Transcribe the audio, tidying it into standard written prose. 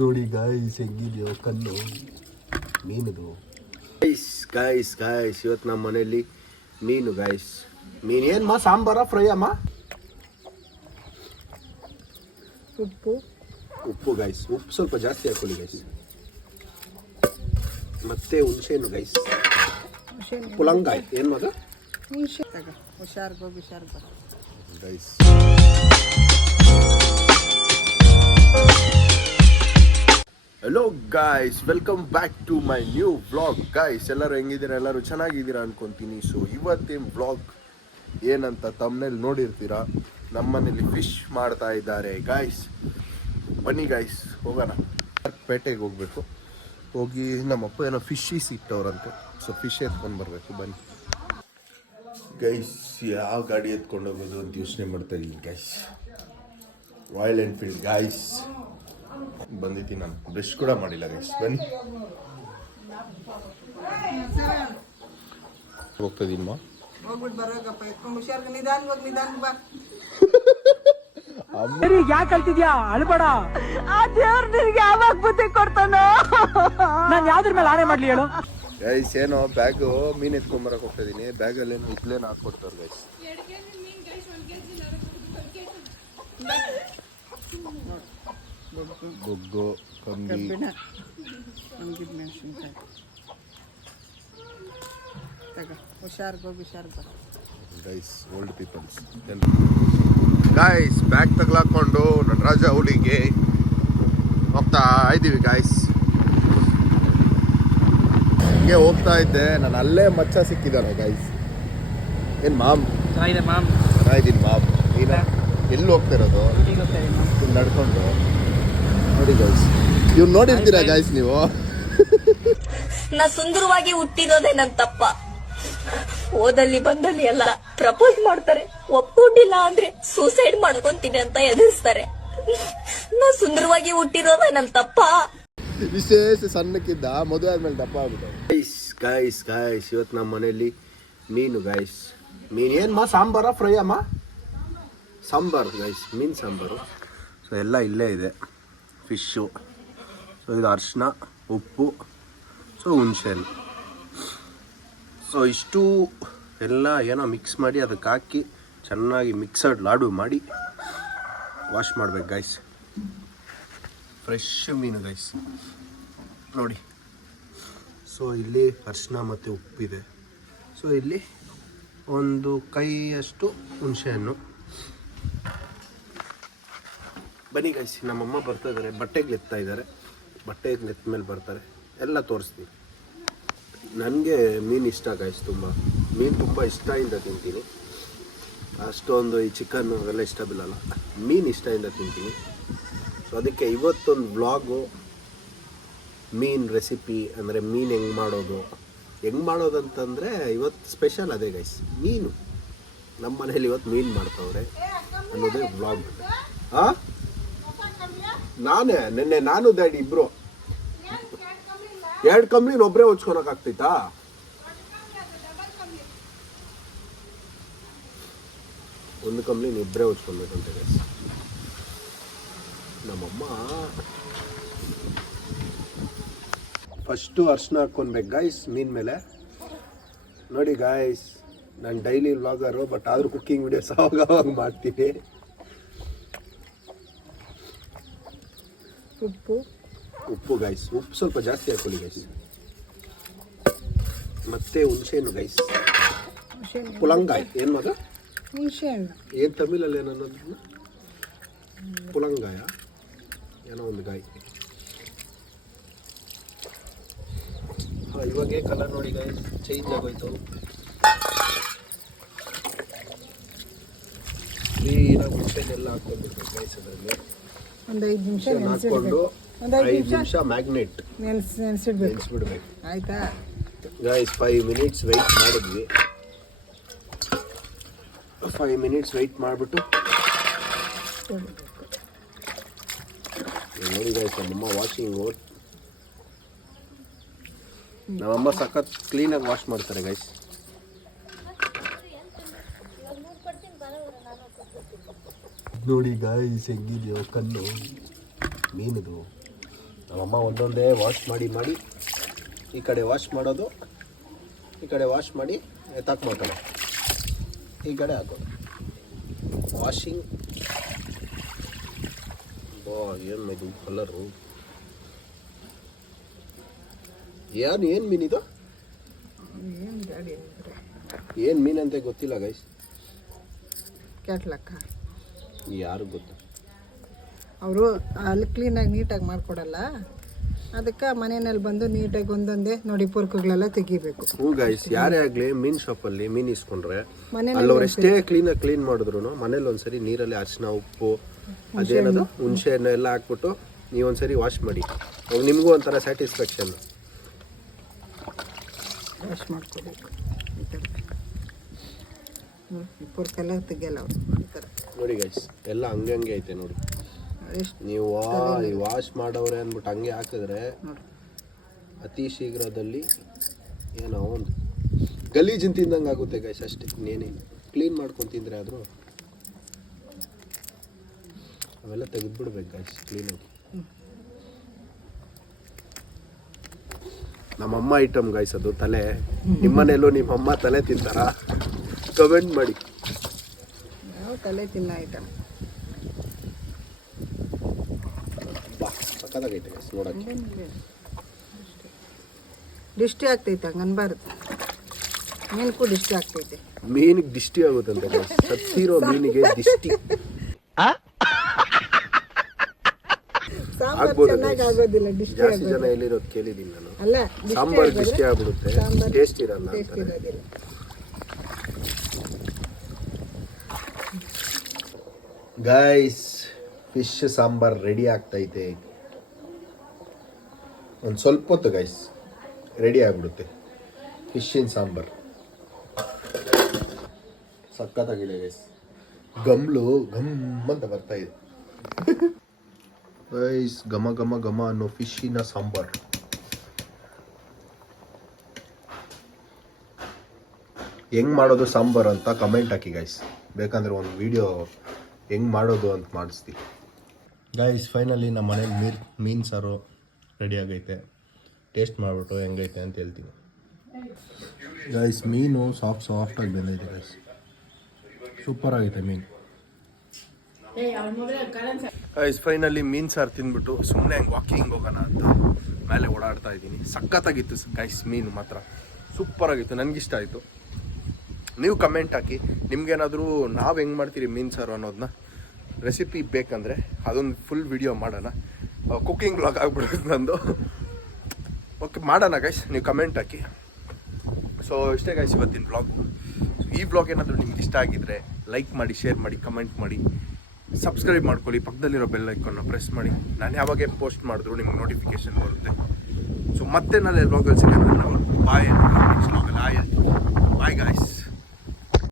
ನೋಡಿ ಗಾಯ್ಸ್ ಹೆಂಗಿದೆಯೋ ಕಣ್ಣು ಮೀನದು. ಗಾಯ್ಸ್ ಇವತ್ತು ನಮ್ಮ ಮನೆಯಲ್ಲಿ ಮೀನು ಗಾಯ್ಸ್. ಮೀನು ಏನು ಮಾ ಸಾಂಬಾರ ಫ್ರೈ ಅಮ್ಮ? ಉಪ್ಪು ಗಾಯ್ಸ್, ಉಪ್ಪು ಸ್ವಲ್ಪ ಜಾಸ್ತಿ ಹಾಕೊಳ್ಳಿ ಗೈಸ್. ಮತ್ತೆ ಹುಣಸೆಹಣ್ಣು ಗೈಸ್, ಪುಲಂಗಾಯ್ ಏನು ಮಗ guys. Hello guys, welcome back to my new vlog guys. ಎಲ್ಲರೂ ಹೆಂಗಿದ್ದೀರಾ? ಎಲ್ಲರೂ ಚೆನ್ನಾಗಿದ್ದೀರಾ ಅನ್ಕೊತೀನಿ. ಸೊ ಇವತ್ತಿನ ವ್ಲಾಗ್ ಏನಂತ ತಮ್ಮನೇಲಿ ನೋಡಿರ್ತೀರಾ. ನಮ್ಮನೇಲಿ ಫಿಶ್ ಮಾಡ್ತಾ ಇದ್ದಾರೆ ಗಾಯ್ಸ್. ಬನ್ನಿ ಗಾಯ್ಸ್ ಹೋಗೋಣ. ಪೇಟೆಗೆ ಹೋಗ್ಬೇಕು, ಹೋಗಿ ನಮ್ಮಪ್ಪ ಏನೋ ಫಿಶ್ ಇಟ್ಟವ್ರಂತೆ. ಸೊ ಫಿಶ್ ಎತ್ಕೊಂಡು ಬರಬೇಕು. ಬನ್ನಿ ಗೈಸ್, ಯಾವ ಗಾಡಿ ಎತ್ಕೊಂಡು ಹೋಗೋದು ಅಂತ ಯೋಚನೆ ಮಾಡ್ತಾ ಇದ್ದೀನಿ ಗೈಸ್. ರಾಯಲ್ ಎನ್ಫೀಲ್ಡ್ ಗಾಯ್ಸ್ ಬಂದಿದ್ದೀನಿ. ನಾನು ಬ್ರಷ್ ಕೂಡ ಮಾಡಿಲ್ಲ ಗೈಸ್. ಬನ್ನಿ ಹೋಗ್ತಾ ಇದೀನಿ ಮಾ. ಯಾಕೆ ಕಲ್ತಿದ್ಯಾ? ಅಳ್ಬೇಡ. ಆ ದೇವ್ರ ನಿನಗೆ ಯಾವಾಗ ಬುದ್ಧಿ ಕೊಡ್ತಾನೋ? ನಾನು ಯಾವ್ದ್ರ ಮೇಲೆ ಆಣೆ ಮಾಡ್ಲಿ ಹೇಳು? ಗೈಸ್ ಏನೋ ಬ್ಯಾಗು ಮೀನು ಎತ್ಕೊಂಬರಕ್ಕೆ ಹೋಗ್ತಾ ಇದೀನಿ. ಬ್ಯಾಗಲ್ಲಿ ಏನು ಇಡ್ಲೇನು ಹಾಕ್ಕೊಡ್ತಾರೆ ಗೈಸ್. ಗೊಗ್ಗು, ಕಂಬಿ, guys old peoples guys. Bag ತಗ್ಲಾಕೊಂಡು ನಟರಾಜ ಹುಲಿಗೆ ಹೋಗ್ತಾ ಇದ್ದೀವಿ ಗಾಯ್ಸ್. ಹಿಂಗೆ ಹೋಗ್ತಾ ಇದ್ದೆ, ನಾನು ಅಲ್ಲೇ ಮಚ್ಚ ಸಿಕ್ಕಿದ್ದಾನೆ ಗಾಯ್ಸ್. ಏನು ಮಾಮ್ ಚೆನ್ನಾಗಿದ್ದೀನಿ ಮಾಮ್. ನೀನ ಎಲ್ಲಿ ಹೋಗ್ತಿರೋದು? ನಡ್ಕೊಂಡು ನೋಡಿ ಗೈಸ್. ಇವ್ರು ನೋಡಿರ್ತೀರಾ ಗಾಯ್ಸ್ ನೀವು? ನಾ ಸುಂದರವಾಗಿ ಹುಟ್ಟಿರೋದೇ ನನ್ ತಪ್ಪ. ಓದಲ್ಲಿ ಬಂದಲ್ಲಿ ಎಲ್ಲ ಪ್ರಪೋಸ್ ಮಾಡ್ತಾರೆ, ಒಪ್ಕೊಂಡಿಲ್ಲ ಅಂದ್ರೆ ಸೂಸೈಡ್ ಮಾಡ್ಕೊಂತೀನಿ ಅಂತ ಎದುರಿಸ್ತಾರೆ. ನಾ ಸುಂದರವಾಗಿ ಹುಟ್ಟಿರೋದೇ ನನ್ ತಪ್ಪ. ವಿಶೇಷ ಸಣ್ಣಕ್ಕಿದ್ದ ಮದುವೆ ಆದ್ಮೇಲೆ ದಪ್ಪ ಆಗ್ಬಿಟ್ಟು. ಗಾಯ್ಸ್ ಇವತ್ತು ನಮ್ಮ ಮನೆಯಲ್ಲಿ ಮೀನು ಗಾಯ್ಸ್. ಮೀನು ಏನು ಮಾ ಸಾಂಬಾರ ಫ್ರೈ ಅಮ್ಮ? ಸಾಂಬಾರು ಗೈಸ್, ಮೀನು ಸಾಂಬಾರು. ಸೊ ಎಲ್ಲ ಇಲ್ಲೇ ಇದೆ. ಫಿಶ್ಶು, ಸೊ ಇದು ಅರಿಶಿನ, ಉಪ್ಪು, ಸೊ ಹುಣಸೆಹಣ್ಣು. ಸೊ ಇಷ್ಟು ಎಲ್ಲ ಏನೋ ಮಿಕ್ಸ್ ಮಾಡಿ ಅದಕ್ಕೆ ಹಾಕಿ ಚೆನ್ನಾಗಿ ಮಿಕ್ಸಡ್ ಲಾಡು ಮಾಡಿ ವಾಶ್ ಮಾಡ್ಬೇಕು ಗೈಸ್. ಫ್ರೆಶ್ ಮೀನು ಗೈಸ್ ನೋಡಿ. ಸೊ ಇಲ್ಲಿ ಅರಿಶಿನ ಮತ್ತು ಉಪ್ಪಿದೆ. ಸೊ ಇಲ್ಲಿ ಒಂದು ಕೈಯಷ್ಟು ಹುಣಸೆಹಣ್ಣು. ಬನ್ನಿ ಗೈಸ್, ನಮ್ಮಮ್ಮ ಬರ್ತಾ ಇದ್ದಾರೆ, ಬಟ್ಟೆಗೆ ಎತ್ತಾ ಇದ್ದಾರೆ. ಬಟ್ಟೆಗೆ ಎತ್ತ ಮೇಲೆ ಬರ್ತಾರೆ, ಎಲ್ಲ ತೋರಿಸ್ತೀನಿ. ನನಗೆ ಮೀನು ಇಷ್ಟ ಗೈಸ್, ತುಂಬ ಮೀನು ತುಂಬ ಇಷ್ಟದಿಂದ ತಿಂತೀನಿ. ಅಷ್ಟೊಂದು ಈ ಚಿಕನ್ ಅವೆಲ್ಲ ಇಷ್ಟ ಬಿಲ್ಲಲ್ಲ, ಮೀನು ಇಷ್ಟದಿಂದ ತಿಂತೀನಿ. ಸೊ ಅದಕ್ಕೆ ಇವತ್ತೊಂದು ವ್ಲಾಗು ಮೀನು ರೆಸಿಪಿ, ಅಂದರೆ ಮೀನು ಹೆಂಗೆ ಮಾಡೋದಂತಂದರೆ ಇವತ್ತು ಸ್ಪೆಷಲ್ ಅದೇ ಗೈಸ್. ಮೀನು ನಮ್ಮ ಮನೇಲಿ ಇವತ್ತು ಮೀನು ಮಾಡ್ತಾವ್ರೆ ಅನ್ನೋದೇ ವ್ಲಾಗ್. ನಾನೇ ನಿನ್ನೆ ನಾನು ಡ್ಯಾಡಿ ಇಬ್ರು 2 ಕಂಬ್ಳಿನ ಒಬ್ಬರೇ ಹೊಚ್ಕೊಳಕ್ ಆಗ್ತೈತಾ? ಒಂದು ಕಂಬ್ಳಿನ ಇಬ್ಬರೇ ಹೊಚ್ಕೊಳ್ಬೇಕಂತ ಗೈಸ್. ನಮ್ಮಮ್ಮ ಫಸ್ಟು ಅರ್ಶಿನ ಹಾಕ್ಕೊಳ್ಬೇಕು ಗಾಯ್ಸ್ ಮೀನ್ ಮೇಲೆ. ನೋಡಿ ಗಾಯ್ಸ್, ನಾನು ಡೈಲಿ ವ್ಲಾಗರು, ಬಟ್ ಆದರೂ ಕುಕ್ಕಿಂಗ್ ವಿಡಿಯೋಸ್ ಅವಾಗ ಮಾಡ್ತೀನಿ. ಉಪ್ಪು ಗೈಸ್, ಉಪ್ಪು ಸ್ವಲ್ಪ ಜಾಸ್ತಿ ಹಾಕೊಳ್ಳಿ ಗೈಸ್. ಮತ್ತೆ ಹುಣಸೆಹಣ್ಣು ಗೈಸ್, ಪುಲಂಗಾಯ್ ಏನು ಮಗ? ಏನು ತಮಿಳಲ್ಲಿ ಏನು ಅನ್ನೋದನ್ನ? ಪುಲಂಗಾಯ ಏನೋ ಒಂದು ಗಾಯ. ಇವಾಗೇ ಕಲರ್ ನೋಡಿ ಗೈಸ್ ಚೇಂಜ್ ಆಗೋಯ್ತು. ಕ್ಲೀನಾಗಿ ಹುಣಸೆಹಣ್ಣೆಲ್ಲ ಹಾಕ್ಕೊಂಡ್ಬಿಡ್ಬೇಕು ಗೈಸ್. ಅದರಲ್ಲಿ ಒಂದು 5 ನಿಮಿಷ ಹಾಕ್ಕೊಂಡು 5 ನಿಮಿಷ ಮ್ಯಾಗ್ನೆಟ್ ನೆನೆಸ್ಬಿಡ್ಬೇಕು ಆಯ್ತಾ ಗೈಸ್. 5 ಮಿನಿಟ್ಸ್ ವೆಯ್ಟ್ ಮಾಡಿದ್ವಿ. 5 ಮಿನಿಟ್ಸ್ ವೆಯ್ಟ್ ಮಾಡಿಬಿಟ್ಟು ನೋಡಿ ಗೈಸ್, ನಮ್ಮಮ್ಮ ವಾಷಿಂಗ್ ನಮ್ಮಮ್ಮ ಸಖತ್ ಕ್ಲೀನಾಗಿ ವಾಶ್ ಮಾಡ್ತಾರೆ ಗೈಸ್. ನೋಡಿ ಗಾಯ್ಸ್ ಹೆಂಗಿದೆಯೋ ಕಣ್ಣು ಮೀನದು. ನಮ್ಮಮ್ಮ ಒಂದೊಂದೇ ವಾಶ್ ಮಾಡಿ ಈ ಕಡೆ ವಾಶ್ ಮಾಡೋದು, ಈ ಕಡೆ ವಾಶ್ ಮಾಡಿ ಎತ್ತಾಕ್ಬಿಡ್ತಾರೆ, ಈ ಕಡೆ ಹಾಕೋದು ವಾಷಿಂಗ್. ಏನು ಇದು ಕಲರು, ಏನು ಮೀನಿದು, ಏನು ಮೀನು ಅಂತ ಗೊತ್ತಿಲ್ಲ ಗೈಸ್. ಕ್ಯಾಟ್ಲಕ್ಕ ಯಾರು ಗೊತ್ತು, ಅವರು ಅಲ್ಲಿ ಕ್ಲೀನಾಗಿ ನೀಟಾಗಿ ಮಾಡಿಕೊಡಲ್ಲ, ಅದಕ್ಕೆ ಮನೆಯಲ್ಲಿ ಬಂದು ನೀಟಾಗಿ ಒಂದೊಂದೇ ನೋಡಿ ಪೊರ್ಕುಗಳೆಲ್ಲ ತೆಗಿಬೇಕು. ಹ್ಞೂ ಗೈಸ್, ಯಾರೇ ಆಗಲಿ ಮೀನು ಶಾಪಲ್ಲಿ ಮೀನು ಇಸ್ಕೊಂಡ್ರೆ ಮನೇಲಿ ಅಲ್ಲಿ ಅವ್ರು ಎಷ್ಟೇ ಕ್ಲೀನ್ ಮಾಡಿದ್ರು ಮನೇಲಿ ಒಂದ್ಸರಿ ನೀರಲ್ಲಿ ಅರಿಶಿನ ಉಪ್ಪು ಅದೇನದು ಹುಣಸೆ ಹಣ್ಣು ಎಲ್ಲ ಹಾಕ್ಬಿಟ್ಟು ನೀವು ಒಂದ್ಸರಿ ವಾಶ್ ಮಾಡಿ, ಅವಾಗ ನಿಮಗೂ ಒಂಥರ ಸ್ಯಾಟಿಸ್ಫ್ಯಾಕ್ಷನ್. ವಾಶ್ ಮಾಡ್ಕೋಬೇಕು ಈ ಥರ ಪೊರ್ಕೆಲ್ಲ ತೆಗಿಯಲ್ಲ ಅವರು ಈ ಥರ ನೋಡಿ ಗೈಸ್, ಎಲ್ಲ ಹಂಗೆ ಐತೆ ನೋಡಿ. ಎಷ್ಟು ನೀವು ವಾಶ್ ಮಾಡವ್ರೆ ಅಂದ್ಬಿಟ್ಟು ಹಂಗೆ ಹಾಕಿದ್ರೆ ಅತಿ ಶೀಘ್ರದಲ್ಲಿ ಏನೋ ಒಂದು ಗಲೀಜಿನ ತಿಂದಂಗೆ ಆಗುತ್ತೆ ಗೈಸ್, ಅಷ್ಟೇ. ಇನ್ನೇನೇನು ಕ್ಲೀನ್ ಮಾಡ್ಕೊಂಡು ತಿಂದರೆ ಆದರೂ ಅವೆಲ್ಲ ತೆಗೆದ್ಬಿಡ್ಬೇಕು ಗೈಸ್ ಕ್ಲೀನಾಗಿ. ನಮ್ಮಮ್ಮ ಐಟಮ್ ಗೈಸ್ ಅದು ತಲೆ. ನಿಮ್ಮನೇಲೂ ನಿಮ್ಮಮ್ಮ ತಲೆ ತಿಂತಾರ? ಕಮೆಂಟ್ ಮಾಡಿ. ನಾವು ತಲೆ ತಿನ್ನೋ ಐಟಮ್. ಬಾ ಸಕ್ಕತ್ತಾಗೈತೆ ಗೈಸ್ ನೋಡೋಕ್ಕೆ. ಡಿಸ್ಟಿ ಆಗ್ತೈತೆ, ಹಂಗೆ ಅನ್ಬಾರ್ದು. ಮೀನ್ಗೂ ಡಿಸ್ಟಿ ಆಗ್ತೈತೆ. ಮೀನಿಗೆ ದಿಷ್ಟಿ ಆಗುತ್ತಂತೆ ಗೈಸ್, ಸತ್ತಿರೋ ಮೀನಿಗೆ ದಿಷ್ಟಿ ಸಾಂಬಾರ್ ಚೆನ್ನಾಗಿ ಆಗೋದಿಲ್ಲ, ಡಿಸ್ಟಿ ಜಾಸ್ತಿ ಜನ ಎಲ್ಲಿರೋದು ಕೇಳಿದ್ದೀನಿ ನಾನು. ಅಲ್ಲ ಸಾಂಬಾರ್ ದಿಷ್ಟಿ ಆಗ್ಬಿಡುತ್ತೆ, ಟೇಸ್ಟ್ ಇರಲ್ಲ ಟೇಸ್ಟ್ ಅಂತಾರೆ. ಇರೋದಿಲ್ಲ. ಗೈಸ್ ಫಿಶ್ ಸಾಂಬಾರ್ ರೆಡಿ ಆಗ್ತೈತೆ. ಒಂದು ಸ್ವಲ್ಪ ಹೊತ್ತು ಗೈಸ್ ರೆಡಿ ಆಗ್ಬಿಡುತ್ತೆ ಫಿಶ್ಶಿನ ಸಾಂಬಾರ್. ಸಕ್ಕತ್ತಾಗಿದೆ ಗೈಸ್, ಗಮ್ಲು ಗಮ್ ಅಂತ ಬರ್ತಾ ಇದೆ ಗೈಸ್. ಘಮ ಘಮ ಘಮ ಅನ್ನೋ ಫಿಶ್ಶಿನ ಸಾಂಬಾರ್. ಹೆಂಗ್ ಮಾಡೋದು ಸಾಂಬಾರ್ ಅಂತ ಕಮೆಂಟ್ ಹಾಕಿ ಗೈಸ್, ಬೇಕಂದ್ರೆ ಒಂದು ವಿಡಿಯೋ ಹೆಂಗ್ ಮಾಡೋದು ಅಂತ ಮಾಡಿಸ್ತೀವಿ ಗೈಸ್. ಫೈನಲಿ ನಮ್ಮ ಮನೇಲಿ ಮೀನು ಸಾರು ರೆಡಿ ಆಗೈತೆ. ಟೇಸ್ಟ್ ಮಾಡಿಬಿಟ್ಟು ಹೆಂಗೈತೆ ಅಂತ ಹೇಳ್ತೀನಿ ಗೈಸ್. ಮೀನು ಸಾಫ್ಟಾಗಿ ಬೆಂದೈತೆ ಗೈಸ್, ಸೂಪರ್ ಆಗೈತೆ ಮೀನು ಗೈಸ್. ಫೈನಲಿ ಮೀನು ಸಾರು ತಿಂದ್ಬಿಟ್ಟು ಸುಮ್ಮನೆ ಹಂಗೆ ವಾಕಿಂಗ್ ಹೋಗೋಣ ಅಂತ ಮೇಲೆ ಓಡಾಡ್ತಾ ಇದ್ದೀನಿ. ಸಖತ್ತಾಗಿತ್ತು ಗೈಸ್, ಮೀನು ಮಾತ್ರ ಸೂಪರ್ ಆಗಿತ್ತು, ನನಗಿಷ್ಟ ಆಯಿತು. ನೀವು ಕಮೆಂಟ್ ಹಾಕಿ ನಿಮ್ಗೇನಾದರೂ ನಾವು ಹೆಂಗೆ ಮಾಡ್ತೀರಿ ಮೀನು ಸಾರು ಅನ್ನೋದನ್ನ ರೆಸಿಪಿ ಬೇಕಂದರೆ ಅದೊಂದು ಫುಲ್ ವಿಡಿಯೋ ಮಾಡೋಣ. ಕುಕ್ಕಿಂಗ್ ಬ್ಲಾಗ್ ಆಗ್ಬಿಡೋದು ನಂದು. ಓಕೆ ಮಾಡೋಣ ಗೈಸ್, ನೀವು ಕಮೆಂಟ್ ಹಾಕಿ. ಸೊ ಇಷ್ಟೇ ಗೈಸ್ ಇವತ್ತಿನ ಬ್ಲಾಗು. ಈ ಬ್ಲಾಗ್ ಏನಾದರೂ ನಿಮ್ಗೆ ಇಷ್ಟ ಆಗಿದ್ದರೆ ಲೈಕ್ ಮಾಡಿ, ಶೇರ್ ಮಾಡಿ, ಕಮೆಂಟ್ ಮಾಡಿ, ಸಬ್ಸ್ಕ್ರೈಬ್ ಮಾಡ್ಕೊಳ್ಳಿ. ಪಕ್ಕದಲ್ಲಿರೋ ಬೆಲ್ ಐಕಾನ್ನ ಪ್ರೆಸ್ ಮಾಡಿ. ನಾನು ಯಾವಾಗ ಪೋಸ್ಟ್ ಮಾಡಿದ್ರು ನಿಮ್ಗೆ ನೋಟಿಫಿಕೇಶನ್ ಬರುತ್ತೆ. ಸೊ ಮತ್ತೆ ನಾಳೆ ಬ್ಲಾಗಲ್ಲಿ ಸಿಗೋಣ. ಬಾಯ್. ನೆಕ್ಸ್ಟ್ ಬ್ಲಾಗಲ್ಲಿ ಬಾಯ್ ಗಾಯ್ಸ್.